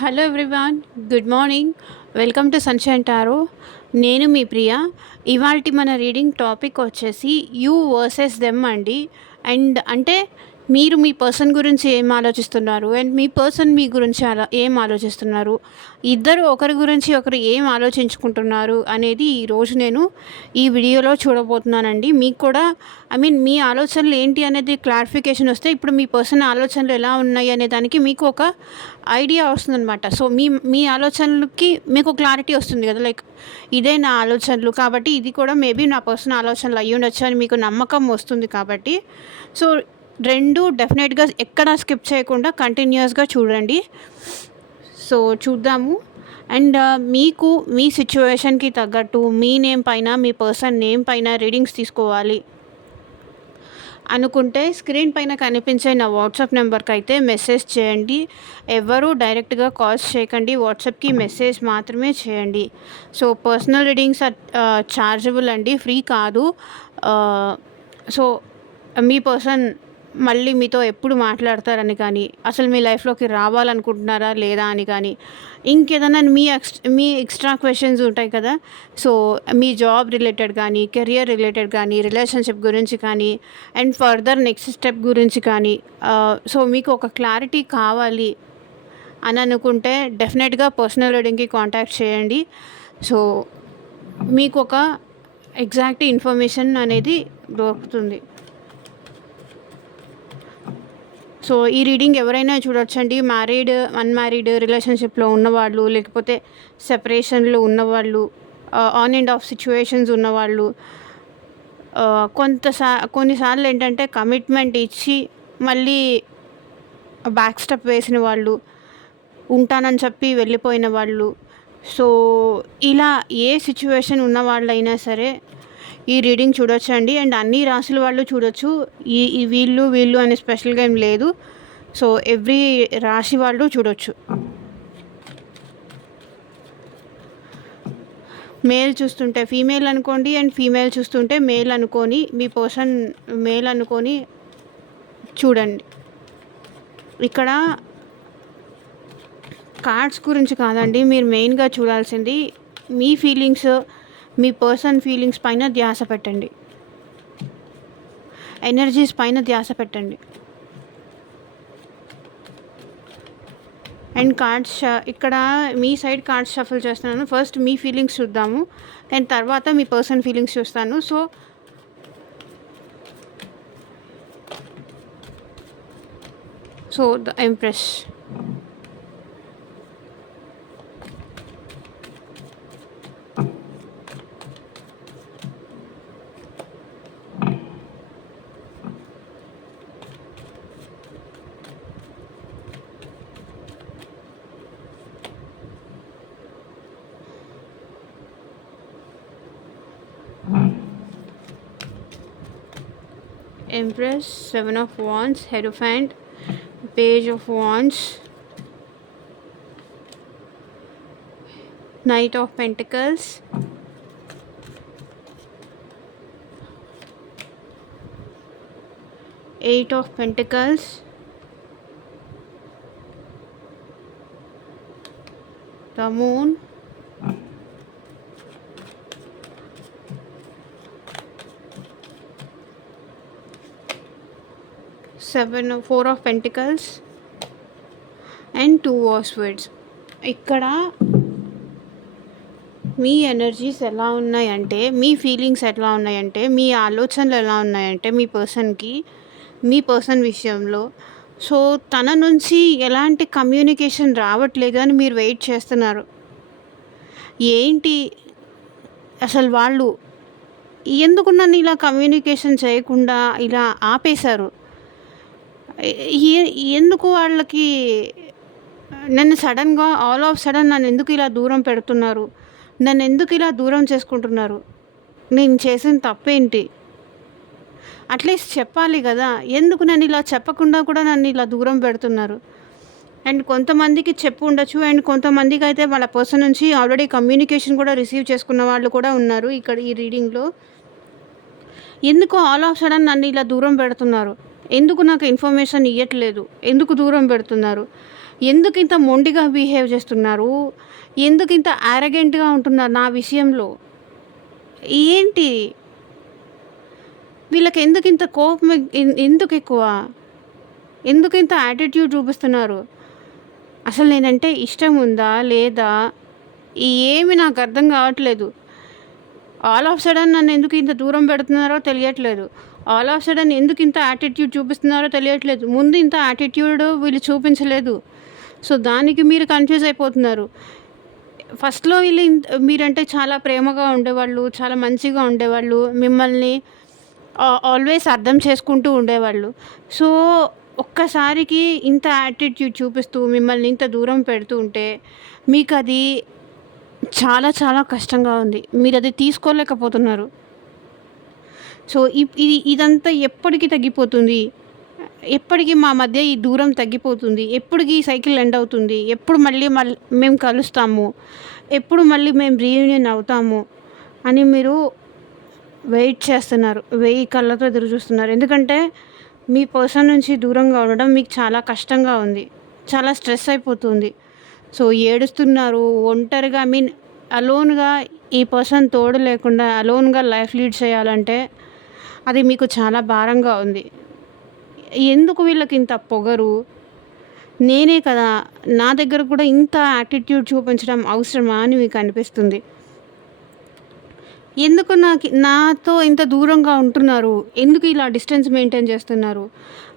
Hello everyone, good morning. Welcome to sunshine tarot. నేను మీ ప్రియ. ఇవాల్టి మన రీడింగ్ టాపిక్ వచ్చేసి యూ వర్సెస్ దెమ్ అండి. అండ్ అంటే మీరు మీ పర్సన్ గురించి ఏం ఆలోచిస్తున్నారు అండ్ మీ పర్సన్ మీ గురించి ఏం ఆలోచిస్తున్నారు, ఇద్దరు ఒకరి గురించి ఒకరు ఏం ఆలోచించుకుంటున్నారు అనేది ఈరోజు నేను ఈ వీడియోలో చూడబోతున్నానండి. మీకు కూడా మీ ఆలోచనలు ఏంటి అనేది క్లారిఫికేషన్ వస్తే ఇప్పుడు మీ పర్సన్ ఆలోచనలు ఎలా ఉన్నాయి అనే దానికి మీకు ఒక ఐడియా వస్తుందన్నమాట. సో మీ మీ ఆలోచనలకి మీకు క్లారిటీ వస్తుంది కదా, లైక్ ఇదే నా ఆలోచనలు కాబట్టి ఇది కూడా మేబీ నా పర్సన్ ఆలోచనలు అయ్యి ఉండొచ్చు అని మీకు నమ్మకం వస్తుంది. కాబట్టి సో రెండు డెఫినెట్గా ఎక్కడ స్కిప్ చేయకుండా కంటిన్యూస్గా చూడండి. సో చూద్దాము. అండ్ మీకు మీ సిచ్యువేషన్కి తగ్గట్టు మీ నేమ్ పైన మీ పర్సన్ నేమ్ పైన రీడింగ్స్ తీసుకోవాలి అనుకుంటే స్క్రీన్ పైన కనిపించే నా వాట్సాప్ నెంబర్కి అయితే మెసేజ్ చేయండి. ఎవరు డైరెక్ట్గా కాల్స్ చేయకండి, వాట్సాప్కి మెసేజ్ మాత్రమే చేయండి. సో పర్సనల్ రీడింగ్స్ చార్జబుల్ అండి, ఫ్రీ కాదు. సో మీ పర్సన్ మళ్ళీ మీతో ఎప్పుడు మాట్లాడతారని కానీ, అసలు మీ లైఫ్లోకి రావాలనుకుంటున్నారా లేదా అని కానీ, ఇంకేదైనా మీ ఎక్స్ట్రా క్వశ్చన్స్ ఉంటాయి కదా. సో మీ జాబ్ రిలేటెడ్ కానీ, కెరియర్ రిలేటెడ్ కానీ, రిలేషన్షిప్ గురించి కానీ, అండ్ ఫర్దర్ నెక్స్ట్ స్టెప్ గురించి కానీ, సో మీకు ఒక క్లారిటీ కావాలి అని అనుకుంటే డెఫినెట్గా పర్సనల్ రీడింగ్కి కాంటాక్ట్ చేయండి. సో మీకు ఒక ఎగ్జాక్ట్ ఇన్ఫర్మేషన్ అనేది దొరుకుతుంది. సో ఈ రీడింగ్ ఎవరైనా చూడొచ్చండి. మ్యారీడ్, అన్మ్యారీడ్, రిలేషన్షిప్లో ఉన్నవాళ్ళు, లేకపోతే సెపరేషన్లో ఉన్నవాళ్ళు, ఆన్ అండ్ ఆఫ్ సిచ్యువేషన్స్ ఉన్నవాళ్ళు, కొన్నిసార్లు ఏంటంటే కమిట్మెంట్ ఇచ్చి మళ్ళీ బ్యాక్ స్టెప్ వేసిన వాళ్ళు, ఉంటానని చెప్పి వెళ్ళిపోయిన వాళ్ళు. సో ఇలా ఏ సిచ్యువేషన్ ఉన్న వాళ్ళైనా సరే ఈ రీడింగ్ చూడొచ్చండి. అండ్ అన్ని రాసుల వాళ్ళు చూడొచ్చు. ఈ వీళ్ళు అని స్పెషల్గా ఏం లేదు. సో ఎవ్రీ రాశి వాళ్ళు చూడొచ్చు. మేల్ చూస్తుంటే ఫీమేల్ అనుకోండి, అండ్ ఫీమేల్ చూస్తుంటే మేల్ అనుకొని, మీ పర్సన్ మేల్ అనుకొని చూడండి. ఇక్కడ కార్డ్స్ గురించి కాదండి, మీరు మెయిన్గా చూడాల్సింది మీ ఫీలింగ్స్, మీ పర్సన్ ఫీలింగ్స్ పైన ధ్యాస పెట్టండి, ఎనర్జీస్ పైన ధ్యాస పెట్టండి. అండ్ కార్డ్స్ ఇక్కడ మీ సైడ్ కార్డ్స్ షఫల్ చేస్తున్నాను. ఫస్ట్ మీ ఫీలింగ్స్ చూద్దాము, అండ్ తర్వాత మీ పర్సన్ ఫీలింగ్స్ చూస్తాను. So the empress. Empress, Seven of Wands, Hierophant, Page of Wands, Knight of Pentacles, Eight of Pentacles, the Moon, Four of Pentacles, and Two of Swords. ఇక్కడ మీ energies ఎలా ఉన్నాయంటే, మీ feelings ఎలా ఉన్నాయంటే, మీ ఆలోచనలు ఎలా ఉన్నాయంటే మీ పర్సన్ విషయంలో, సో తన నుంచి ఎలాంటి కమ్యూనికేషన్ రావట్లేదు అని మీరు వెయిట్ చేస్తున్నారు. ఏంటి అసలు వాళ్ళు ఎందుకు నన్ను ఇలా కమ్యూనికేషన్ చేయకుండా ఇలా ఆపేశారు, ఎందుకు వాళ్ళకి నన్ను సడన్గా ఆల్ ఆఫ్ సడన్ నన్ను ఎందుకు ఇలా దూరం పెడుతున్నారు, నన్ను ఎందుకు ఇలా దూరం చేసుకుంటున్నారు, నేను చేసిన తప్పేంటి, అట్లీస్ట్ చెప్పాలి కదా, ఎందుకు నన్ను ఇలా చెప్పకుండా కూడా నన్ను ఇలా దూరం పెడుతున్నారు. అండ్ కొంతమందికి చెప్పు ఉండొచ్చు, అండ్ కొంతమందికి అయితే వాళ్ళ పర్సన్ నుంచి ఆల్రెడీ కమ్యూనికేషన్ కూడా రిసీవ్ చేసుకున్న వాళ్ళు కూడా ఉన్నారు. ఇక్కడ ఈ రీడింగ్లో ఎందుకు ఆల్ ఆఫ్ సడన్ నన్ను ఇలా దూరం పెడుతున్నారు, ఎందుకు నాకు ఇన్ఫర్మేషన్ ఇవ్వట్లేదు, ఎందుకు దూరం పెడుతున్నారు, ఎందుకు ఇంత మొండిగా బిహేవ్ చేస్తున్నారు? ఎందుకు ఇంత యారగెంట్‌గా ఉంటున్నారు నా విషయంలో? ఏంటి? వీళ్ళకి ఎందుకు ఇంత కోపం ఎందుకు ఎక్కువ? ఎందుకు ఇంత యాటిట్యూడ్ చూపిస్తున్నారు? అసలు నేనంటే ఇష్టం ఉందా? లేదా? ఏమి నాకు అర్థం కావట్లేదు. ఆల్ ఆఫ్ సడన్ నన్ను ఎందుకు ఇంత దూరం పెడుతున్నారో తెలియట్లేదు. ఆల్ ఆఫ్ సడన్ ఎందుకు ఇంత యాటిట్యూడ్ చూపిస్తున్నారో తెలియట్లేదు. ముందు ఇంత యాటిట్యూడ్ వీళ్ళు చూపించలేదు. సో, దానికి మీరు కన్‌ఫ్యూజ్ అయిపోతున్నారు. ఫస్ట్‌లో వీళ్ళు మీరంటే చాలా ప్రేమగా ఉండేవాళ్ళు. చాలా మంచిగా ఉండేవాళ్ళు. మిమ్మల్ని ఆల్వేస్ అర్థం చేసుకుంటూ ఉండేవాళ్ళు. సో, ఒక్కసారికి ఇంత యాటిట్యూడ్ చూపిస్తూ మిమ్మల్ని ఇంత దూరం పెడుతూ ఉంటే మీకది చాలా చాలా కష్టంగా ఉంది. మీరది తీసుకోలేకపోతున్నారు. సో, ఇదంతా ఎప్పటికి తగ్గిపోతుంది? ఎప్పటికి మా మధ్య ఈ దూరం తగ్గిపోతుంది? ఎప్పటికి ఈ సైకిల్ ఎండ్ అవుతుంది? ఎప్పుడు మళ్ళీ మేము కలుస్తాము? ఎప్పుడు మళ్ళీ మేము రీయూనియన్ అవుతాము? అని మీరు వెయిట్ చేస్తున్నారు. 1000 కళ్ళతో ఎదురు చూస్తున్నారు. ఎందుకంటే మీ పర్సన్ నుంచి దూరంగా ఉండడం మీకు చాలా కష్టంగా ఉంది. చాలా స్ట్రెస్ అయిపోతుంది. సో, ఏడుస్తున్నారు. ఒంటరిగా అలోన్‌గా ఈ పర్సన్ తోడు లేకుండా అలోన్‌గా లైఫ్ లీడ్ చేయాలంటే అది మీకు చాలా భారంగా ఉంది. ఎందుకు వీళ్ళకింత పొగరు? నేనే కదా! నా దగ్గర కూడా ఇంత యాటిట్యూడ్ చూపించడం అవసరమా అని మీకు అనిపిస్తుంది. ఎందుకు నాతో ఇంత దూరంగా ఉంటున్నారు? ఎందుకు ఇలా డిస్టెన్స్ మెయింటైన్ చేస్తున్నారు?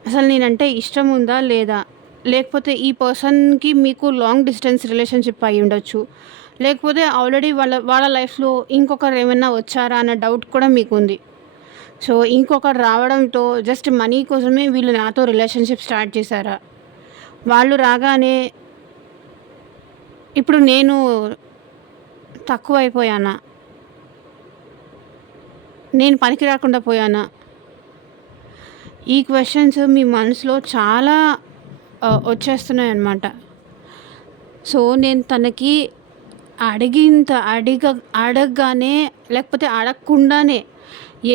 అసలు నేనంటే ఇష్టం ఉందా? లేదా? లేకపోతే ఈ పర్సన్‌కి మీకు లాంగ్ డిస్టెన్స్ రిలేషన్‌షిప్ అయ్యుండొచ్చు. లేకపోతే ఆల్రెడీ వాళ్ళ లైఫ్‌లో ఇంకొకరు ఏమైనా వచ్చారా అన్న డౌట్ కూడా మీకుంది. సో, ఇంకొకరు రావడంతో జస్ట్ మనీ కోసమే వీళ్ళు నాతో రిలేషన్‌షిప్ స్టార్ట్ చేశారా? వాళ్ళు రాగానే ఇప్పుడు నేను తక్కువైపోయానా? నేను పనికి రాకుండా పోయానా? ఈ క్వెషన్స్ మీ మనసులో చాలా వచ్చేస్తున్నాయన్నమాట. సో, నేను తనకి అడగగానే లేకపోతే అడగకుండానే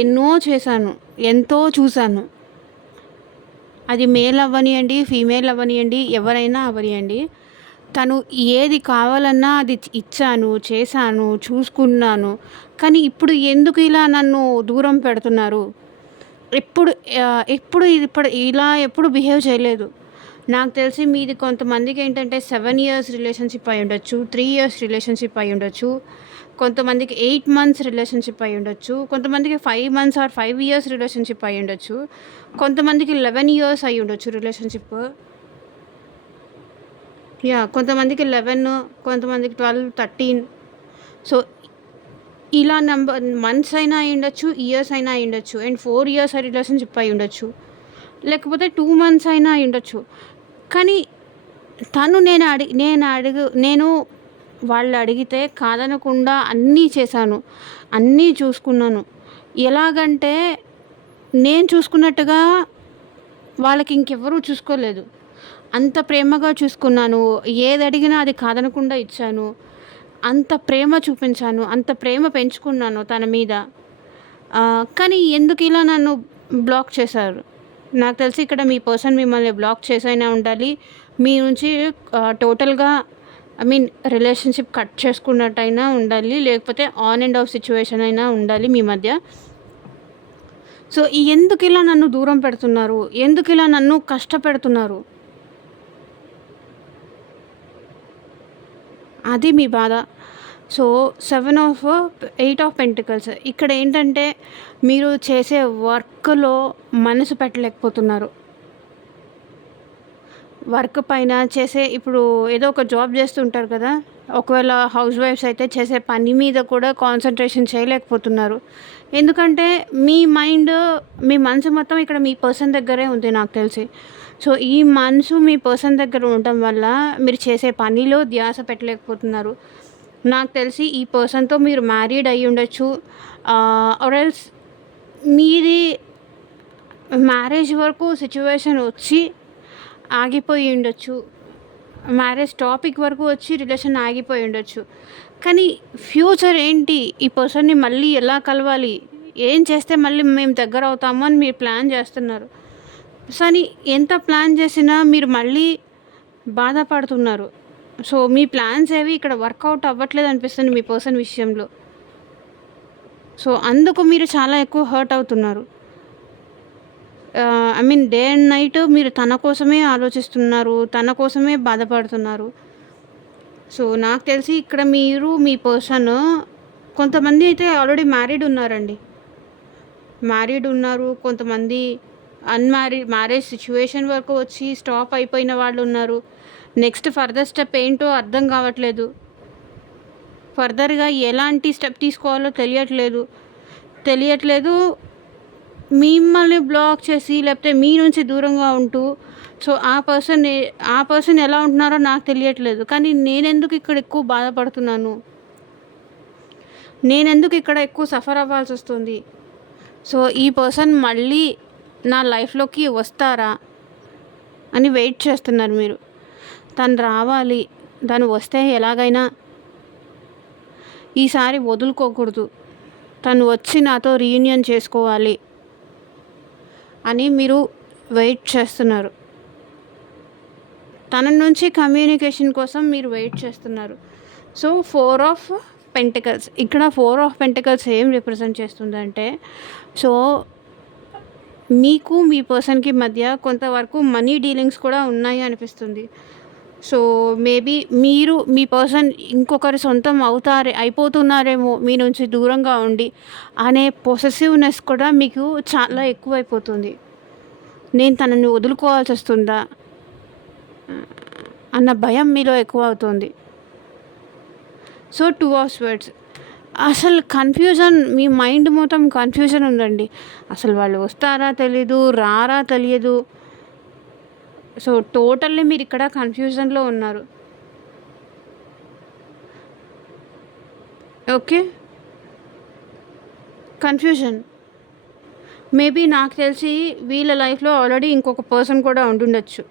ఎన్నో చేశాను. ఎంతో చూశాను. అది మేల్ అవ్వనియండి, ఫీమేల్ అవ్వనియండి, ఎవరైనా అవ్వనియండి. తను ఏది కావాలన్నా అది ఇచ్చాను, చేశాను, చూసుకున్నాను. కానీ ఇప్పుడు ఎందుకు ఇలా నన్ను దూరం పెడుతున్నారు? ఇప్పుడు ఇలా ఎప్పుడు బిహేవ్ చేయలేదు. నాకు తెలిసి మీది కొంతమందికి ఏంటంటే 7 ఇయర్స్ రిలేషన్‌షిప్ అయ్యుండొచ్చు. 3 ఇయర్స్ రిలేషన్‌షిప్ అయ్యుండొచ్చు. కొంతమందికి 8 మంత్స్ రిలేషన్‌షిప్ అయ్యుండొచ్చు. కొంతమందికి 5 మంత్స్ ఆర్ 5 ఇయర్స్ రిలేషన్‌షిప్ అయ్యుండొచ్చు. కొంతమందికి 11 ఇయర్స్ అయ్యుండొచ్చు రిలేషన్‌షిప్. కొంతమందికి 11, కొంతమందికి 12, 13. సో, ఇలా మంత్స్ అయినా అయ్యుండొచ్చు, ఇయర్స్ అయినా అయ్యుండొచ్చు. అండ్ 4 ఇయర్స్ రిలేషన్‌షిప్ అయ్యుండొచ్చు. లేకపోతే 2 మంత్స్ అయినా అయ్యుండొచ్చు. కానీ తను నేను వాళ్ళు అడిగితే కాదనకుండా అన్నీ చేశాను. అన్నీ చూసుకున్నాను. ఎలాగంటే నేను చూసుకున్నట్టుగా వాళ్ళకి ఇంకెవ్వరూ చూసుకోలేదు. అంత ప్రేమగా చూసుకున్నాను. ఏదడిగినా అది కాదనకుండా ఇచ్చాను. అంత ప్రేమ చూపించాను. అంత ప్రేమ పెంచుకున్నాను తన మీద. కానీ ఎందుకు ఇలా నన్ను బ్లాక్ చేశారు? నాకు తెలిసి ఇక్కడ మీ పర్సన్ మిమ్మల్ని బ్లాక్ చేసైనా ఉండాలి. మీ నుంచి టోటల్‌గా రిలేషన్‌షిప్ కట్ చేసుకున్నట్టయినా ఉండాలి. లేకపోతే ఆన్ అండ్ ఆఫ్ సిట్యుయేషన్ అయినా ఉండాలి మీ మధ్య. సో, ఎందుకు ఇలా నన్ను దూరం పెడుతున్నారు? ఎందుకు ఇలా నన్ను కష్టపెడుతున్నారు? అది మీ బాధ. సో, 8 ఆఫ్ పెంటికల్స్ ఇక్కడ ఏంటంటే మీరు చేసే వర్క్‌లో మనసు పెట్టలేకపోతున్నారు. వర్క్ పైన ఇప్పుడు ఏదో ఒక జాబ్ చేస్తుంటారు కదా! ఒకవేళ హౌస్ వైఫ్స్ అయితే చేసే పని మీద కూడా కాన్సంట్రేషన్ చేయలేకపోతున్నారు. ఎందుకంటే మీ మనసు మొత్తం ఇక్కడ మీ పర్సన్ దగ్గరే ఉంది నాకు తెలిసి. సో, ఈ మనసు మీ పర్సన్ దగ్గర ఉండటం వల్ల మీరు చేసే పనిలో ధ్యాస పెట్టలేకపోతున్నారు. నాకు తెలిసి ఈ పర్సన్‌తో మీరు మ్యారీడ్ అయ్యుండొచ్చు. ఆర్ ఎల్స్ మీది మ్యారేజ్ వరకు సిట్యుయేషన్ వచ్చి ఆగిపోయి ఉండొచ్చు. మ్యారేజ్ టాపిక్ వరకు వచ్చి రిలేషన్ ఆగిపోయి ఉండొచ్చు. కానీ ఫ్యూచర్ ఏంటి? ఈ పర్సన్‌ని మళ్ళీ ఎలా కలవాలి? ఏం చేస్తే మళ్ళీ మేము దగ్గరవుతాము అని మీరు ప్లాన్ చేస్తున్నారు. కానీ ఎంత ప్లాన్ చేసినా మీరు మళ్ళీ బాధపడుతున్నారు. సో, మీ ప్లాన్స్ ఏవి ఇక్కడ వర్కౌట్ అవ్వట్లేదు అనిపిస్తుంది మీ పర్సన్ విషయంలో. సో, అందుకు మీరు చాలా ఎక్కువ హర్ట్ అవుతున్నారు. I mean day and night మీరు తన కోసమే ఆలోచిస్తున్నారు. తన కోసమే బాధపడుతున్నారు. సో, నాకు తెలిసి ఇక్కడ మీరు మీ పర్సన్ కొంతమంది అయితే ఆల్రెడీ మ్యారీడ్ ఉన్నారండి. మ్యారీడ్ ఉన్నారు. కొంతమంది మ్యారేజ్ సిట్యుయేషన్ వరకు వచ్చి స్టాప్ అయిపోయిన వాళ్ళు ఉన్నారు. నెక్స్ట్ ఫర్దర్ స్టెప్ ఏంటో అర్థం కావట్లేదు. ఫర్దర్‌గా ఎలాంటి స్టెప్ తీసుకోవాలో తెలియట్లేదు. మిమ్మల్ని బ్లాక్ చేసి లేకపోతే మీ నుంచి దూరంగా ఉంటూ సో, ఆ పర్సన్ ఎలా ఉంటున్నారో నాకు తెలియట్లేదు. కానీ నేనెందుకు ఇక్కడ ఎక్కువ బాధపడుతున్నాను? నేనెందుకు ఇక్కడ ఎక్కువ సఫర్ అవ్వాల్సొస్తుంది? సో, ఈ పర్సన్ మళ్ళీ నా లైఫ్‌లోకి వస్తారా అని వెయిట్ చేస్తున్నారు మీరు. తను రావాలి. తను వస్తే ఎలాగైనా ఈసారి వదులుకోకూడదు. తను వచ్చి నాతో రీయూనియన్ చేసుకోవాలి అని మీరు వెయిట్ చేస్తున్నారు. తన నుంచి కమ్యూనికేషన్ కోసం మీరు వెయిట్ చేస్తున్నారు. సో, 4 ఆఫ్ పెంటికల్స్ ఇక్కడ 4 ఆఫ్ పెంటికల్స్ ఏం రిప్రజెంట్ చేస్తుందంటే సో, మీకు మీ పర్సన్‌కి మధ్య కొంతవరకు మనీ డీలింగ్స్ కూడా ఉన్నాయి అనిపిస్తుంది. సో, మేబీ మీరు మీ పర్సన్ ఇంకొకరి సొంతం అయిపోతున్నారేమో మీ నుంచి దూరంగా ఉండి అనే పొసెసివ్‌నెస్ కూడా మీకు చాలా ఎక్కువైపోతుంది. నేను తనని వదులుకోవాల్సొస్తుందా అన్న భయం మీలో ఎక్కువ అవుతుంది. సో, 2 ఆఫ్ స్వర్డ్స్ అసలు కన్ఫ్యూజన్ మీ మైండ్ మొత్తం కన్ఫ్యూజన్ ఉందండి. అసలు వాళ్ళు వస్తారా తెలీదు, రారా తెలియదు. సో, టోటల్లీ మీరు ఇక్కడ కన్ఫ్యూజన్‌లో ఉన్నారు. ఓకే. కన్ఫ్యూజన్. మేబీ నాకు తెలిసి వీళ్ళ లైఫ్‌లో ఆల్రెడీ ఇంకొక పర్సన్ కూడా ఉండుండొచ్చు.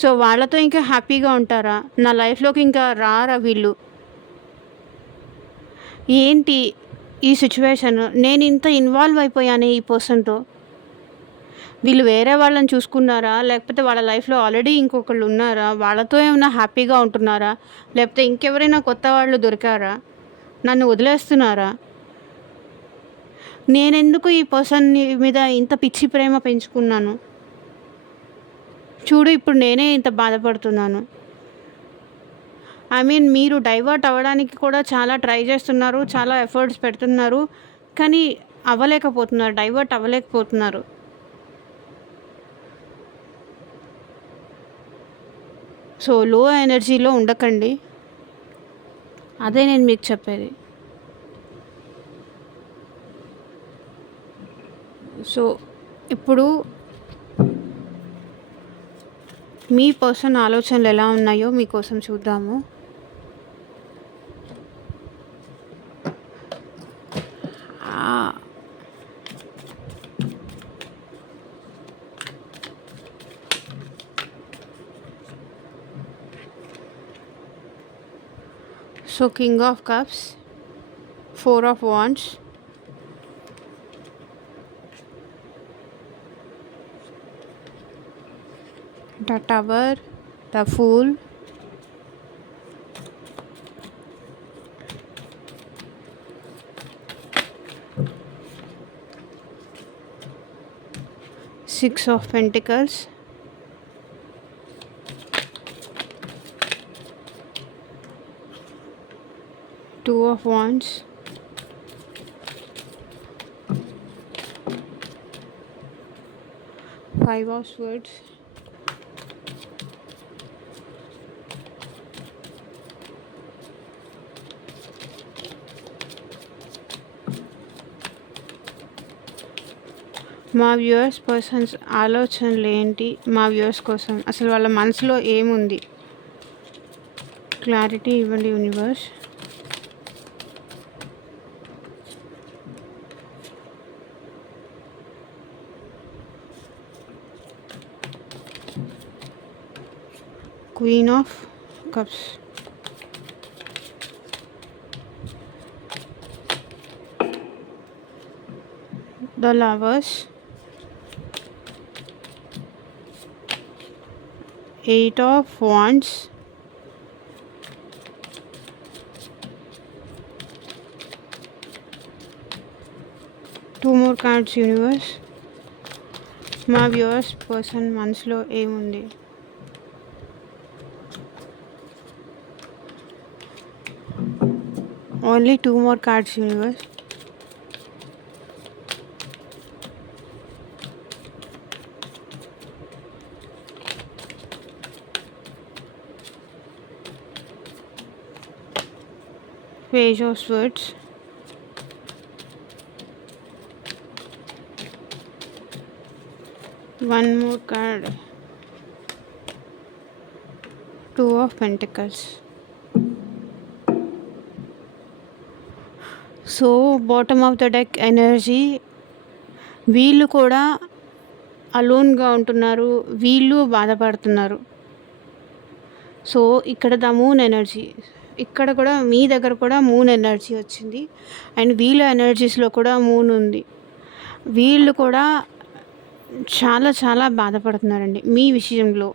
సో, వాళ్ళతో ఇంకా హ్యాపీగా ఉంటారా? నా లైఫ్‌లోకి ఇంకా రారా వీళ్ళు? ఏంటి ఈ సిట్యుయేషన్? నేను ఇంత ఇన్వాల్వ్ అయిపోయానే ఈ పర్సన్‌తో. వీళ్ళు వేరే వాళ్ళని చూసుకున్నారా? లేకపోతే వాళ్ళ లైఫ్‌లో ఆల్రెడీ ఇంకొకళ్ళు ఉన్నారా? వాళ్ళతో ఏమైనా హ్యాపీగా ఉంటున్నారా? లేకపోతే ఇంకెవరైనా కొత్త వాళ్ళు దొరికారా? నన్ను వదిలేస్తున్నారా? నేనెందుకు ఈ పర్సన్ మీద ఇంత పిచ్చి ప్రేమ పెంచుకున్నాను? చూడు ఇప్పుడు నేనే ఇంత బాధపడుతున్నాను. ఐ మీన్ మీరు డైవర్ట్ అవ్వడానికి కూడా చాలా ట్రై చేస్తున్నారు. చాలా ఎఫర్ట్స్ పెడుతున్నారు. కానీ డైవర్ట్ అవ్వలేకపోతున్నారు. సో, లో ఎనర్జీలో ఉండకండి. అదే నేను మీకు చెప్పేది. సో, ఇప్పుడు మీ పర్సన్ ఆలోచనలు ఎలా ఉన్నాయో మీకోసం చూద్దాము. So, king of cups, 4 of wands, the tower, the fool, Six of Pentacles, Two of Wands, Five of Swords, మా వ్యూవర్స్ పర్సన్స్ ఆలోచనలు ఏంటి? మా వ్యూవర్స్ కోసం అసలు వాళ్ళ మనసులో ఏముంది? క్లారిటీ ఇవ్వండి universe. Queen of cups, the lovers, 8 of Wands, 2 more cards universe. మా వ్యూవర్స్ పర్సన్ మనసులో ఏముంది? Only 2 more cards universe. Page of Swords, one more card, 2 of Pentacles. So bottom of the deck energy, వీళ్ళు కూడా అలోన్గా ఉంటున్నారు, వీళ్ళు బాధపడుతున్నారు. So ఇక్కడ the moon energy, ఇక్కడ కూడా మీ దగ్గర కూడా మూన్ ఎనర్జీ వచ్చింది. అండ్ వీళ్ళ ఎనర్జీస్లో కూడా మూన్ ఉంది. వీళ్ళు కూడా చాలా చాలా బాధపడుతున్నారండి మీ విషయంలో.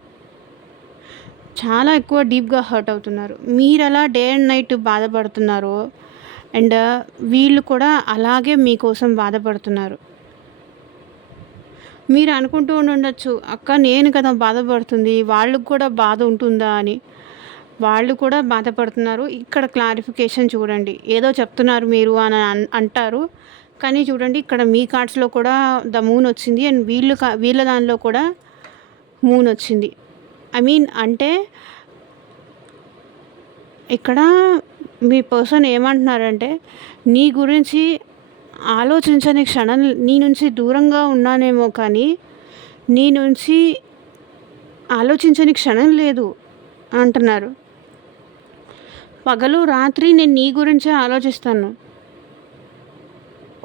చాలా ఎక్కువ డీప్గా హర్ట్ అవుతున్నారు. మీరు అలా డే అండ్ నైట్ బాధపడుతున్నారో అండ్ వీళ్ళు కూడా అలాగే మీకోసం బాధపడుతున్నారు. మీరు అనుకుంటూ ఉండొచ్చు, అక్క నేను కదా బాధపడుతుంది, వాళ్ళకు కూడా బాధ ఉంటుందా అని. వాళ్ళు కూడా బాధపడుతున్నారు. ఇక్కడ క్లారిఫికేషన్ చూడండి. ఏదో చెప్తున్నారు మీరు అని అంటారు, కానీ చూడండి ఇక్కడ మీ కార్డ్స్లో కూడా ద మూన్ వచ్చింది అండ్ వీళ్ళ దానిలో కూడా మూన్ వచ్చింది. ఐ మీన్ అంటే ఇక్కడ మీ పర్సన్ ఏమంటున్నారంటే, నీ గురించి ఆలోచించని క్షణం నీ నుంచి దూరంగా ఉన్నానేమో, కానీ నీ నుంచి ఆలోచించని క్షణం లేదు అంటున్నారు. పగలు రాత్రి నేను నీ గురించే ఆలోచిస్తాను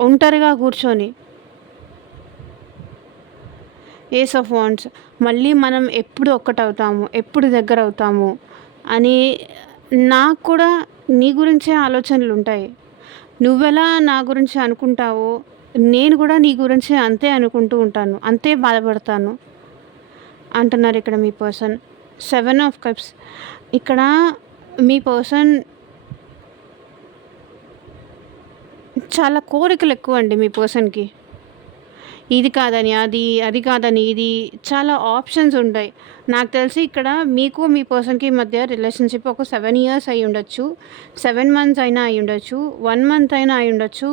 ఒంటరిగా కూర్చొని. ఏస్ ఆఫ్ వాండ్స్, మళ్ళీ మనం ఎప్పుడు ఒక్కటవుతాము, ఎప్పుడు దగ్గర అవుతాము అని నాకు కూడా నీ గురించే ఆలోచనలు ఉంటాయి. నువ్వెలా నా గురించి అనుకుంటావో నేను కూడా నీ గురించి అంతే అనుకుంటూ ఉంటాను, అంతే బాధపడతాను అంటున్నారు ఇక్కడ మీ పర్సన్. 7 of Cups, ఇక్కడ మీ పర్సన్ చాలా కోరికలు ఎక్కువ అండి మీ పర్సన్కి. ఇది కాదని అది, అది కాదని ఇది, చాలా ఆప్షన్స్ ఉంటాయి. నాకు తెలిసి ఇక్కడ మీకు మీ పర్సన్కి మధ్య రిలేషన్షిప్ ఒక 7 years అయి ఉండొచ్చు, 7 months అయినా అయి ఉండొచ్చు, 1 month అయినా అయి ఉండొచ్చు,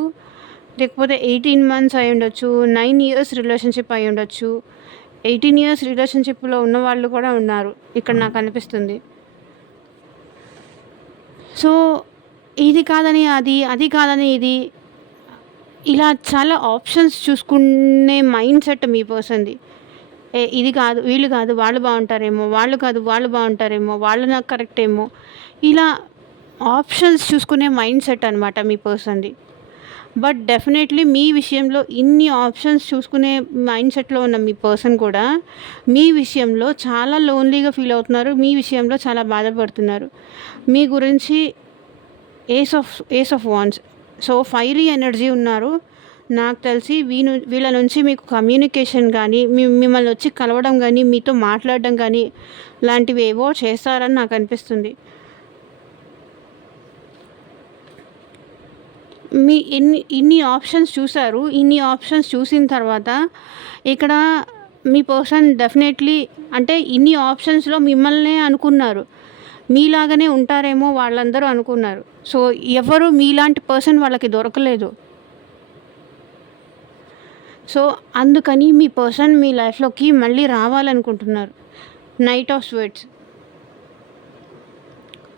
లేకపోతే 18 months అయి ఉండొచ్చు, 9 years రిలేషన్షిప్ అయి ఉండొచ్చు. 18 years రిలేషన్షిప్లో ఉన్న వాళ్ళు కూడా ఉన్నారు ఇక్కడ నాకు అనిపిస్తుంది. సో ఇది కాదని అది, అది కాదని ఇది, ఇలా చాలా ఆప్షన్స్ చూసుకునే మైండ్ సెట్ మీ పర్సన్ది. ఇది కాదు, వీళ్ళు కాదు, వాళ్ళు బాగుంటారేమో, వాళ్ళు కాదు, వాళ్ళు బాగుంటారేమో, వాళ్ళు నాకు కరెక్ట్ ఏమో, ఇలా ఆప్షన్స్ చూసుకునే మైండ్ సెట్ అనమాట మీ పర్సన్ది. బట్ డెఫినెట్లీ మీ విషయంలో ఇన్ని ఆప్షన్స్ చూసుకునే మైండ్ సెట్లో ఉన్న మీ పర్సన్ కూడా మీ విషయంలో చాలా లోన్లీగా ఫీల్ అవుతున్నారు, మీ విషయంలో చాలా బాధపడుతున్నారు. మీ గురించి ace of wands, so fiery energy ఉన్నారు. నాకు తెలిసి వీళ్ళ నుంచి మీకు కమ్యూనికేషన్ కానీ, మిమ్మల్ని వచ్చి కలవడం కానీ, మీతో మాట్లాడడం కానీ లాంటివి ఏవో చేస్తారని నాకు అనిపిస్తుంది. మీ ఇన్ని ఆప్షన్స్ చూసారు. ఇన్ని ఆప్షన్స్ చూసిన తర్వాత ఇక్కడ మీ పర్సన్ డెఫినెట్లీ అంటే ఇన్ని ఆప్షన్స్లో మిమ్మల్నే అనుకున్నారు, మీలాగానే ఉంటారేమో వాళ్ళందరూ అనుకున్నారు. సో ఎవరు మీలాంటి పర్సన్ వాళ్ళకి దొరకలేదు. సో అందుకని మీ పర్సన్ మీ లైఫ్లోకి మళ్ళీ రావాలనుకుంటున్నారు. నైట్ ఆఫ్ స్వీట్స్,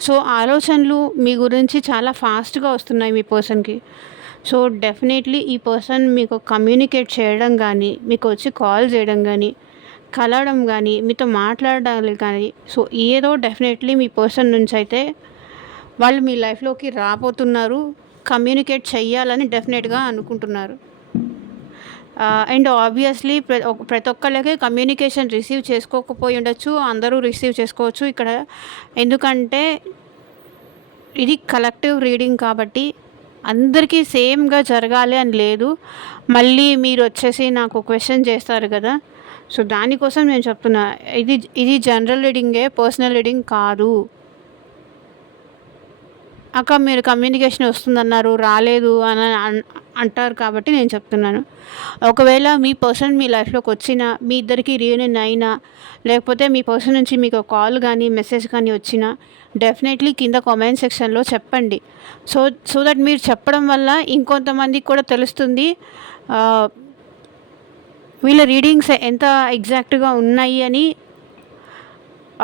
సో ఆలోచనలు మీ గురించి చాలా ఫాస్ట్గా వస్తున్నాయి మీ పర్సన్కి. సో డెఫినెట్లీ ఈ పర్సన్ మీకు కమ్యూనికేట్ చేయడం కానీ, మీకు వచ్చి కాల్ చేయడం కానీ, కలవడం కానీ, మీతో మాట్లాడాలి కానీ, సో ఏదో డెఫినెట్లీ మీ పర్సన్ నుంచి అయితే వాళ్ళు మీ లైఫ్లోకి రాబోతున్నారు, కమ్యూనికేట్ చెయ్యాలని డెఫినెట్గా అనుకుంటున్నారు. అండ్ ఆబ్వియస్లీ ప్రతి ఒక్కళ్ళకి కమ్యూనికేషన్ రిసీవ్ చేసుకోకపోయి ఉండొచ్చు, అందరూ రిసీవ్ చేసుకోవచ్చు ఇక్కడ. ఎందుకంటే ఇది కలెక్టివ్ రీడింగ్ కాబట్టి అందరికీ సేమ్గా జరగాలి అని లేదు. మళ్ళీ మీరు వచ్చేసి నాకు క్వశ్చన్ చేస్తారు కదా, సో దానికోసం నేను చెప్తున్నా. ఇది ఇది జనరల్ రీడింగే, పర్సనల్ రీడింగ్ కాదు. అక్క మీరు కమ్యూనికేషన్ వస్తుందన్నారు, రాలేదు అని అంటారు కాబట్టి నేను చెప్తున్నాను. ఒకవేళ మీ పర్సన్ మీ లైఫ్‌లోకి వచ్చినా, మీ ఇద్దరికి రీయూనియన్ అయినా, లేకపోతే మీ పర్సన్ నుంచి మీకు కాల్ గానీ, మెసేజ్ కానీ వచ్చినా డెఫినెట్‌లీ కింద కామెంట్ సెక్షన్‌లో చెప్పండి. సో సో దట్ మీరు చెప్పడం వల్ల ఇంకొంతమందికి కూడా తెలుస్తుంది. ఆహ్, వీళ్ళ రీడింగ్స్ ఎంత ఎగ్జాక్ట్‌గా ఉన్నాయి అని.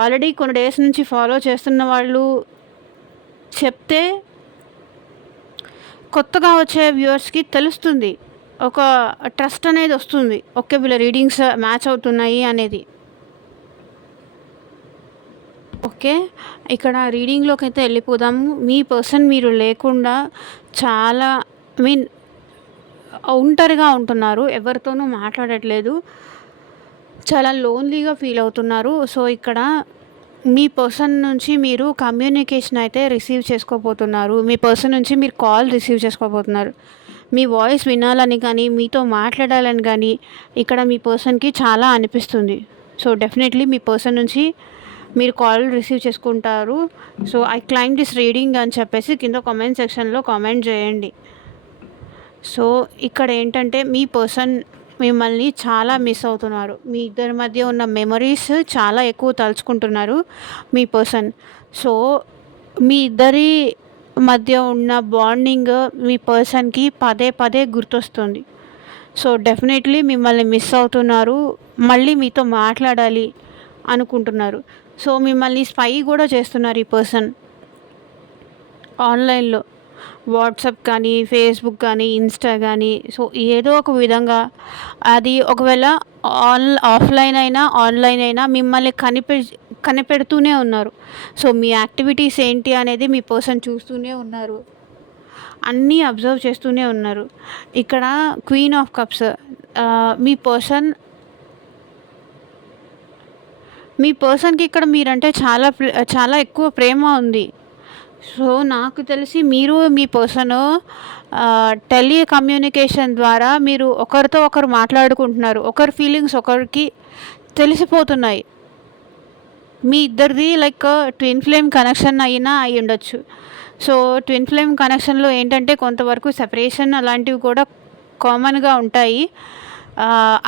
ఆల్రెడీ కొన్ని డేస్ నుంచి ఫాలో చేస్తున్న వాళ్ళు చెప్తే కొత్తగా వచ్చే వ్యూవర్స్‌కి తెలుస్తుంది. ఒక ట్రస్ట్ అనేది వస్తుంది. ఓకే, వీళ్ళ రీడింగ్స్ మ్యాచ్ అవుతున్నాయి అనేది. ఓకే, ఇక్కడ రీడింగ్‌లోకైతే వెళ్ళిపోదాము. మీ పర్సన్ మీరు లేకుండా చాలా మీన్ ఒంటరిగా ఉంటున్నారు. ఎవరితోనూ మాట్లాడట్లేదు. చాలా లోన్లీగా ఫీల్ అవుతున్నారు. సో ఇక్కడ మీ పర్సన్ నుంచి మీరు కమ్యూనికేషన్ అయితే రిసీవ్ చేసుకోబోతున్నారు. మీ పర్సన్ నుంచి మీరు కాల్ రిసీవ్ చేసుకోబోతున్నారు. మీ వాయిస్ వినాలని కానీ, మీతో మాట్లాడాలని కానీ ఇక్కడ మీ పర్సన్‌కి చాలా అనిపిస్తుంది. సో డెఫినెట్‌లీ మీ పర్సన్ నుంచి మీరు కాల్ రిసీవ్ చేసుకుంటారు. So I claim this reading అని చెప్పేసి కింద కామెంట్ సెక్షన్‌లో కామెంట్ చేయండి. సో ఇక్కడ ఏంటంటే మీ పర్సన్ మిమ్మల్ని చాలా మిస్ అవుతున్నారు. మీ ఇద్దరి మధ్య ఉన్న మెమరీస్ చాలా ఎక్కువ తలుచుకుంటున్నారు మీ పర్సన్. సో మీ ఇద్దరి మధ్య ఉన్న బాండింగ్ మీ పర్సన్‌కి పదే పదే గుర్తొస్తుంది. సో డెఫినెట్‌లీ మిమ్మల్ని మిస్ అవుతున్నారు. మళ్ళీ మీతో మాట్లాడాలి అనుకుంటున్నారు. సో మిమ్మల్ని స్పై కూడా చేస్తున్నారు ఈ పర్సన్ ఆన్‌లైన్‌లో. వాట్సాప్ కానీ, ఫేస్‌బుక్ కానీ, ఇన్‌స్టా కానీ, సో ఏదో ఒక విధంగా అది ఒకవేళ ఆఫ్‌లైన్ అయినా, ఆన్‌లైన్ అయినా మిమ్మల్ని కనిపెడుతూనే ఉన్నారు. సో మీ యాక్టివిటీస్ ఏంటి అనేది మీ పర్సన్ చూస్తూనే ఉన్నారు. అన్నీ అబ్జర్వ్ చేస్తూనే ఉన్నారు. ఇక్కడ క్వీన్ ఆఫ్ కప్స్ మీ పర్సన్‌కి ఇక్కడ మీరంటే చాలా ఎక్కువ ప్రేమ ఉంది. సో నాకు తెలిసి మీరు మీ పర్సను టెలికమ్యూనికేషన్ ద్వారా మీరు ఒకరితో ఒకరు మాట్లాడుకుంటున్నారు. ఒకరి ఫీలింగ్స్ ఒకరికి తెలిసిపోతున్నాయి. మీ ఇద్దరిది లైక్ ట్విన్ ఫ్లేమ్ కనెక్షన్ అయినా అయ్యుండొచ్చు. సో ట్విన్ ఫ్లేమ్ కనెక్షన్‌లో ఏంటంటే కొంతవరకు సెపరేషన్ అలాంటివి కూడా కామన్‌గా ఉంటాయి.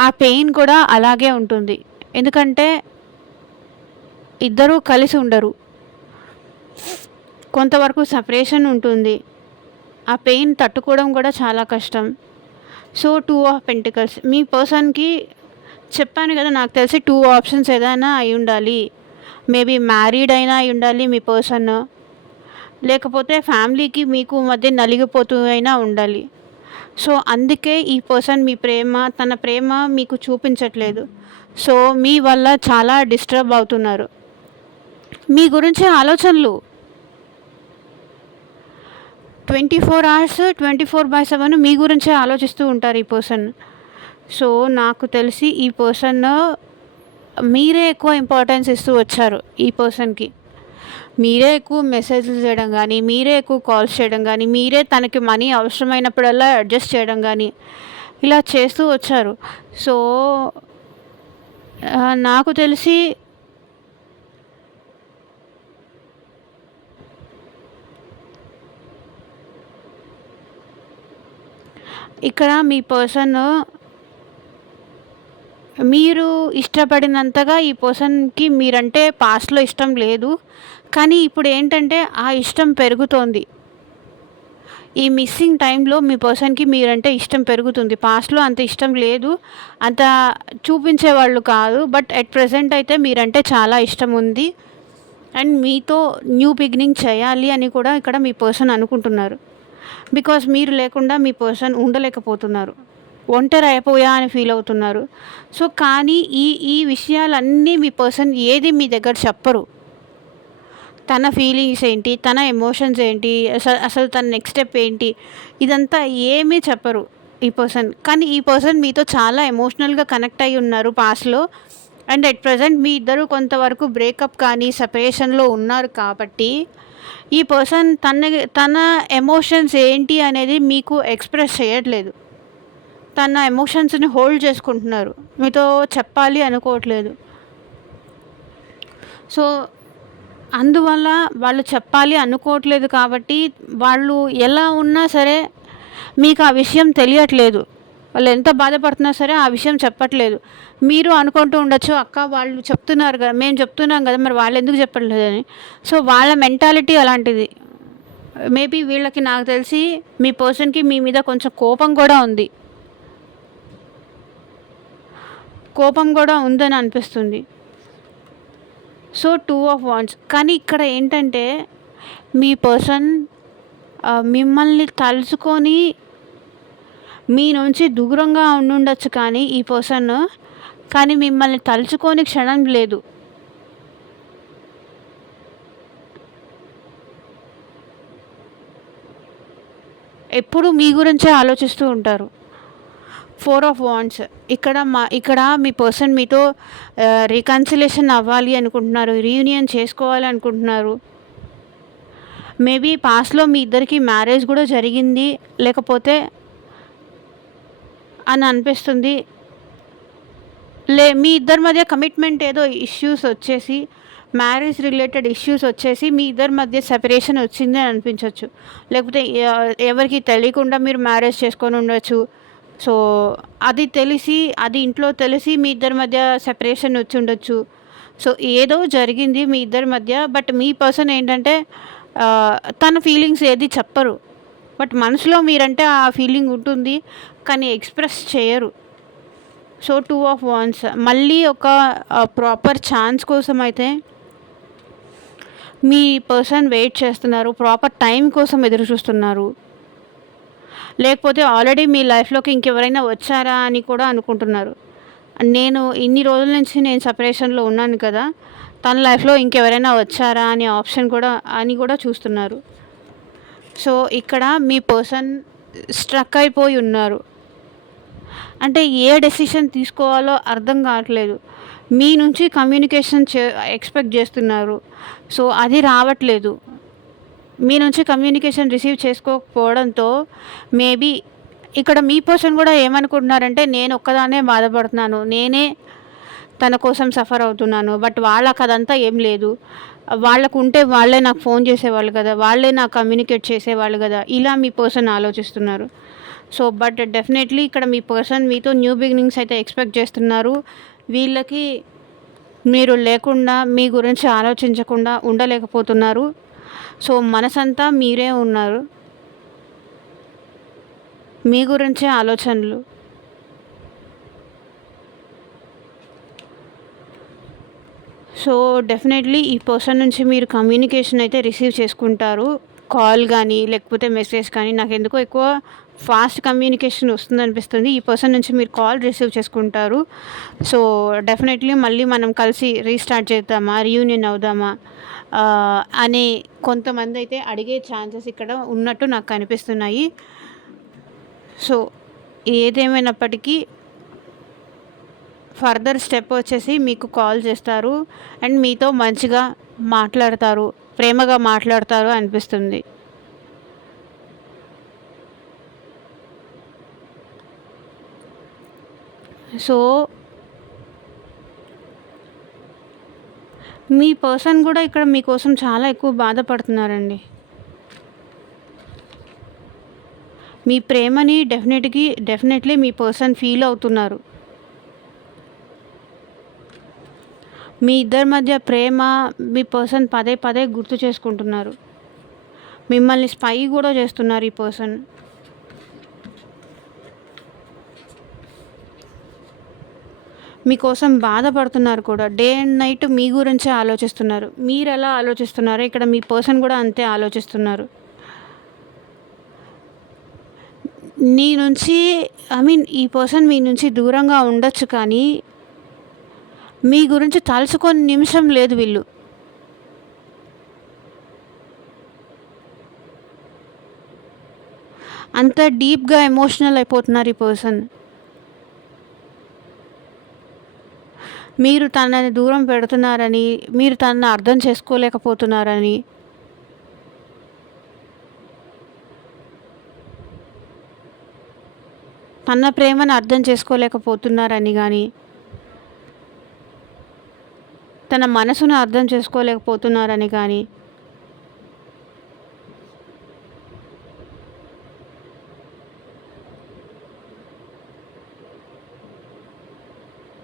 ఆ పెయిన్ కూడా అలాగే ఉంటుంది. ఎందుకంటే ఇద్దరూ కలిసి ఉండరు. కొంతవరకు సెపరేషన్ ఉంటుంది. ఆ పెయిన్ తట్టుకోవడం కూడా చాలా కష్టం. సో 2 ఆఫ్ పెంటికల్స్ మీ పర్సన్‌కి చెప్పాను కదా, నాకు తెలిసి 2 ఆప్షన్స్ ఏదైనా అయ్యుండాలి. మేబీ మ్యారీడ్ అయినా అయ్యుండాలి మీ పర్సన్. లేకపోతే ఫ్యామిలీకి మీకు మధ్య నలిగిపోతూ అయినా ఉండాలి. సో అందుకే ఈ పర్సన్ తన ప్రేమ మీకు చూపించట్లేదు. సో మీ వల్ల చాలా డిస్టర్బ్ అవుతున్నారు. మీ గురించే ఆలోచనలు 24 అవర్స్ 24/7 మీ గురించే ఆలోచిస్తూ ఉంటారు ఈ పర్సన్. సో నాకు తెలిసి ఈ పర్సన్ మీరే ఎక్కువ ఇంపార్టెన్స్ ఇస్తూ వచ్చారు ఈ పర్సన్‌కి. మీరే ఎక్కువ మెసేజ్‌లు చేయడం గానీ, మీరే ఎక్కువ కాల్స్ చేయడం గానీ, మీరే తనకి మనీ అవసరమైనప్పుడల్లా అడ్జస్ట్ చేయడం గానీ, ఇలా చేస్తూ వచ్చారు. సో నాకు తెలిసి ఇక్కడ మీ పర్సన్ మీరు ఇష్టపడినంతగా ఈ పర్సన్‌కి మీరంటే పాస్ట్‌లో ఇష్టం లేదు. కానీ ఇప్పుడు ఏంటంటే ఆ ఇష్టం పెరుగుతోంది. ఈ మిస్సింగ్ టైంలో మీ పర్సన్‌కి మీరంటే ఇష్టం పెరుగుతుంది. పాస్ట్‌లో అంత ఇష్టం లేదు. అంత చూపించేవాళ్ళు కాదు. బట్ ఎట్ ప్రెజెంట్ అయితే మీరంటే చాలా ఇష్టం ఉంది. అండ్ మీతో న్యూ బిగినింగ్ చేయాలి అని కూడా ఇక్కడ మీ పర్సన్ అనుకుంటున్నారు. బికాజ్ మీరు లేకుండా మీ పర్సన్ ఉండలేకపోతున్నారు. ఒంటరి అయిపోయా అని ఫీల్ అవుతున్నారు. సో కానీ ఈ విషయాలన్నీ మీ పర్సన్ ఏది మీ దగ్గర చెప్పరు. తన ఫీలింగ్స్ ఏంటి, తన ఎమోషన్స్ ఏంటి, అసలు తన నెక్స్ట్ స్టెప్ ఏంటి, ఇదంతా ఏమీ చెప్పరు ఈ పర్సన్. కానీ ఈ పర్సన్ మీతో చాలా ఎమోషనల్‌గా కనెక్ట్ అయ్యి ఉన్నారు పాస్ట్‌లో. అండ్ ఎట్ ప్రెజెంట్ మీ ఇద్దరు కొంతవరకు బ్రేకప్ కానీ సెపరేషన్‌లో ఉన్నారు కాబట్టి ఈ పర్సన్ తన ఎమోషన్స్ ఏంటి అనేది మీకు ఎక్స్‌ప్రెస్ చేయట్లేదు. తన ఎమోషన్స్‌ని హోల్డ్ చేసుకుంటున్నారు. మీతో చెప్పాలి అనుకోవట్లేదు. సో, అందువల్ల వాళ్ళు చెప్పాలి అనుకోవట్లేదు కాబట్టి, వాళ్ళు ఎలా ఉన్నా సరే మీకు ఆ విషయం తెలియట్లేదు. వాళ్ళు ఎంత బాధపడుతున్నా సరే ఆ విషయం చెప్పట్లేదు. మీరు అనుకుంటూ ఉండొచ్చు, అక్క వాళ్ళు చెప్తున్నారు గదా! మేము చెప్తున్నాం గదా! మరి వాళ్ళెందుకు చెప్పట్లేదని. సో, వాళ్ళ మెంటాలిటీ అలాంటిది. మేబీ వీళ్ళకి నాకు తెలిసి మీ పర్సన్‌కి మీ మీద కొంచెం కోపం గూడా ఉంది. కోపం గూడా ఉందని అనిపిస్తుంది. So, 2 of wands. కానీ ఇక్కడ ఏంటంటే మీ పర్సన్ మిమ్మల్ని తలుచుకొని మీ నుంచి దూరంగా ఉండుండొచ్చు కానీ ఈ పర్సన్, కానీ మిమ్మల్ని తలుచుకోని క్షణం లేదు. ఎప్పుడూ మీ గురించే ఆలోచిస్తూ ఉంటారు. 4 ఆఫ్ వాండ్స్. ఇక్కడ మీ పర్సన్ మీతో రికన్సిలేషన్ అవ్వాలి అనుకుంటున్నారు. రీయూనియన్ చేసుకోవాలి అనుకుంటున్నారు. మేబీ పాస్ట్‌లో మీ ఇద్దరికీ మ్యారేజ్ గూడా జరిగింది. లేకపోతే అని అనిపిస్తుంది. మీ ఇద్దరి మధ్య కమిట్మెంట్ ఏదో ఇష్యూస్ వచ్చేసి, మ్యారేజ్ రిలేటెడ్ ఇష్యూస్ వచ్చేసి మీ ఇద్దరి మధ్య సెపరేషన్ వచ్చింది అని అనిపించొచ్చు. లేకపోతే ఎవరికీ తెలియకుండా మీరు మ్యారేజ్ చేసుకొని ఉండొచ్చు. సో, అది ఇంట్లో తెలిసి మీ ఇద్దరి మధ్య సెపరేషన్ వచ్చుండొచ్చు. సో, ఏదో జరిగింది మీ ఇద్దరి మధ్య. బట్ మీ పర్సన్ ఏంటంటే తన ఫీలింగ్స్ ఏది చెప్పరు. బట్ మనసులో మీరంటే ఆ ఫీలింగ్ ఉంటుంది. కానీ ఎక్స్‌ప్రెస్ చేయరు. So, 2 of wands. మళ్ళీ ఒక ప్రాపర్ ఛాన్స్ కోసమైతే మీ పర్సన్ వెయిట్ చేస్తున్నారు. ప్రాపర్ టైం కోసం ఎదురు చూస్తున్నారు. లేకపోతే ఆల్రెడీ మీ లైఫ్‌లోకి ఇంకెవరైనా వచ్చారా అని కూడా అనుకుంటున్నారు. నేను ఇన్ని రోజుల నుంచి నేను సెపరేషన్‌లో ఉన్నాను కదా! తన లైఫ్‌లో ఇంకెవరైనా వచ్చారా అనే ఆప్షన్ కూడా చూస్తున్నారు. సో, ఇక్కడ మీ పర్సన్ స్ట్రక్ అయిపోయి ఉన్నారు. అంటే ఏ డెసిషన్ తీసుకోవాలో అర్థం కావట్లేదు. మీ నుంచి కమ్యూనికేషన్ ఎక్స్‌పెక్ట్ చేస్తున్నారు. సో, అది రావట్లేదు. మీ నుంచి కమ్యూనికేషన్ రిసీవ్ చేసుకోకపోవడంతో మేబీ ఇక్కడ మీ పర్సన్ కూడా ఏమనుకుంటున్నారంటే నేను ఒక్కదాన్నే బాధపడుతున్నాను. నేనే తన కోసం సఫర్ అవుతున్నాను. బట్ వాళ్ళకి అదంతా ఏం లేదు. వాళ్ళకుంటే వాళ్ళే నాకు ఫోన్ చేసేవాళ్ళు కదా! వాళ్ళే నాకు కమ్యూనికేట్ చేసేవాళ్ళు కదా! ఇలా మీ పర్సన్ ఆలోచిస్తున్నారు. సో, బట్ డెఫినెట్‌లీ ఇక్కడ మీ పర్సన్ మీతో న్యూ బిగినింగ్స్ అయితే ఎక్స్‌పెక్ట్ చేస్తున్నారు. వీళ్ళకి మీరు లేకుండా మీ గురించి ఆలోచించకుండా ఉండలేకపోతున్నారు. సో, మనసంతా మీరే ఉన్నారు. మీ గురించే ఆలోచనలు. సో, డెఫినెట్‌లీ ఈ పర్సన్ నుంచి మీరు కమ్యూనికేషన్ అయితే రిసీవ్ చేసుకుంటారు. కాల్ గానీ, లేకపోతే మెసేజ్ కానీ నాకెందుకో ఎక్కువ ఫాస్ట్ కమ్యూనికేషన్ వస్తుందనిపిస్తుంది. ఈ పర్సన్ నుంచి మీరు కాల్ రిసీవ్ చేసుకుంటారు. సో, డెఫినెట్‌లీ మళ్ళీ మనం కలిసి రీస్టార్ట్ చేద్దామా? రీయూనియన్ అవుదామా? అనే కొంతమందైతే అడిగే ఛాన్సెస్ ఇక్కడ ఉన్నట్టు నాకు కనిపిస్తున్నాయి. సో, ఏదేమైనప్పటికీ ఫర్దర్ స్టెప్ వచ్చేసి మీకు కాల్ చేస్తారు. అండ్ మీతో మంచిగా మాట్లాడతారు. ప్రేమగా మాట్లాడతారు అనిపిస్తుంది. సో, మీ పర్సన్ కూడా ఇక్కడ మీకోసం చాలా ఎక్కువ బాధపడుతున్నారండి. మీ ప్రేమని డెఫినెట్‌లీ మీ పర్సన్ ఫీల్ అవుతున్నారు. మీ ఇద్దరి మధ్య ప్రేమ మీ పర్సన్ పదే పదే గుర్తు చేసుకుంటున్నారు. మిమ్మల్ని స్పై కూడా చేస్తున్నారు ఈ పర్సన్. మీకోసం బాధపడుతున్నారు కూడా. డే అండ్ నైట్ మీ గురించే ఆలోచిస్తున్నారు. మీరెలా ఆలోచిస్తున్నారో ఇక్కడ మీ పర్సన్ కూడా అంతే ఆలోచిస్తున్నారు. ఈ పర్సన్ మీ నుంచి దూరంగా ఉండొచ్చు కానీ మీ గురించి తలుచుకొని నిమిషం లేదు వీళ్ళు. అంత డీప్‌గా ఎమోషనల్ అయిపోతున్నారు ఈ పర్సన్. మీరు తనని దూరం పెడుతున్నారని, మీరు తనని అర్థం చేసుకోలేకపోతున్నారని, తన ప్రేమను అర్థం చేసుకోలేకపోతున్నారని కానీ, తన మనసును అర్థం చేసుకోలేకపోతున్నారని కానీ,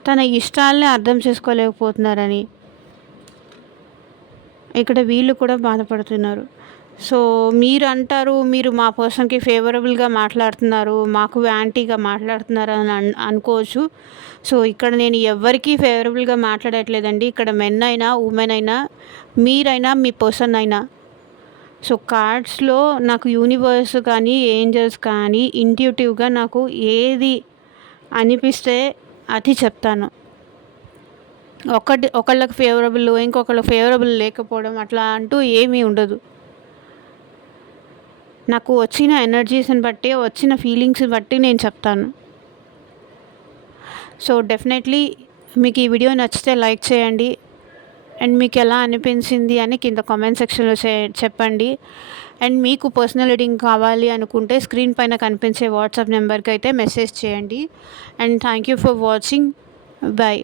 తన ఇష్టాలని అర్థం చేసుకోలేకపోతున్నారని ఇక్కడ వీళ్ళు కూడా బాధపడుతున్నారు. సో మీరు అంటారు, మీరు మా పర్సన్కి ఫేవరబుల్గా మాట్లాడుతున్నారు, మాకు యాంటీగా మాట్లాడుతున్నారు అని అనుకోవచ్చు. సో ఇక్కడ నేను ఎవరికీ ఫేవరబుల్గా మాట్లాడట్లేదండి. ఇక్కడ మెన్ అయినా ఉమెన్ అయినా మీరైనా మీ పర్సన్ అయినా. సో కార్డ్స్లో నాకు యూనివర్స్ కానీ ఏంజల్స్ కానీ ఇంట్యూటివ్గా నాకు ఏది అనిపిస్తే అది చెప్తాను. ఒకళ్ళకి ఫేవరబుల్ ఇంకొకళ్ళకి ఫేవరబుల్ లేకపోవడం అట్లా అంటూ ఏమీ ఉండదు. నాకు వచ్చిన ఎనర్జీస్ని బట్టి, వచ్చిన ఫీలింగ్స్ని బట్టి నేను చెప్తాను. సో డెఫినెట్లీ మీకు ఈ వీడియో నచ్చితే లైక్ చేయండి. అండ్ మీకు ఎలా అనిపించింది అని కింద కామెంట్ సెక్షన్లో చెప్పండి. అండ్ మీకు పర్సనల్ రీడింగ్ కావాలి అనుకుంటే స్క్రీన్ పైన కనిపించే వాట్సాప్ నెంబర్కి అయితే మెసేజ్ చేయండి. And thank you for watching. Bye.